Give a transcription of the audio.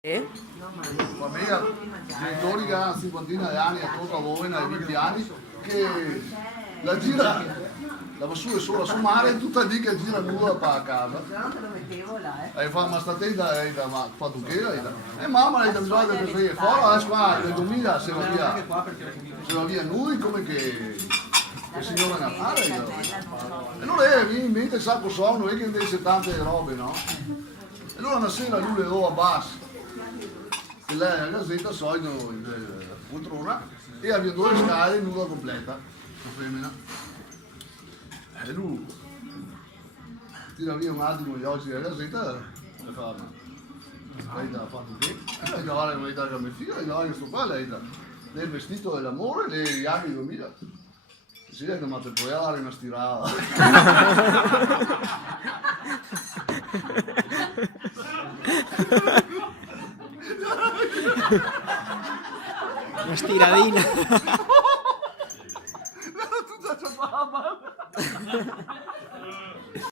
E? Famiglia, genitori che hanno 50 di anni, attorno a voi, nei 20 anni, che la gira, la va su e solo a mare, tutta lì che gira nuda a casa. Non te lo mettevo là, E fa, ma state da, ma fa tu che? E mamma lei da bisogno che sei fuori, adesso qua nel 2000 se va via lui come che il signore ne fare. E allora mi in mente sacco sonno, e che invece tante robe, no? E allora una sera lui le do a basso. E lei la gazzetta solito poltrona e aveva due scale nuda completa, la femmina. E lui tira via un attimo gli occhi della gazzetta e fa, ma lei ha fatto che? E lei guarda come dà la mia figlia, e guarda questo qua, lei dà il vestito dell'amore, gli anni 2000. Si vede che mi ha poi una stirata. Una stiradina. Era tutta ciappata.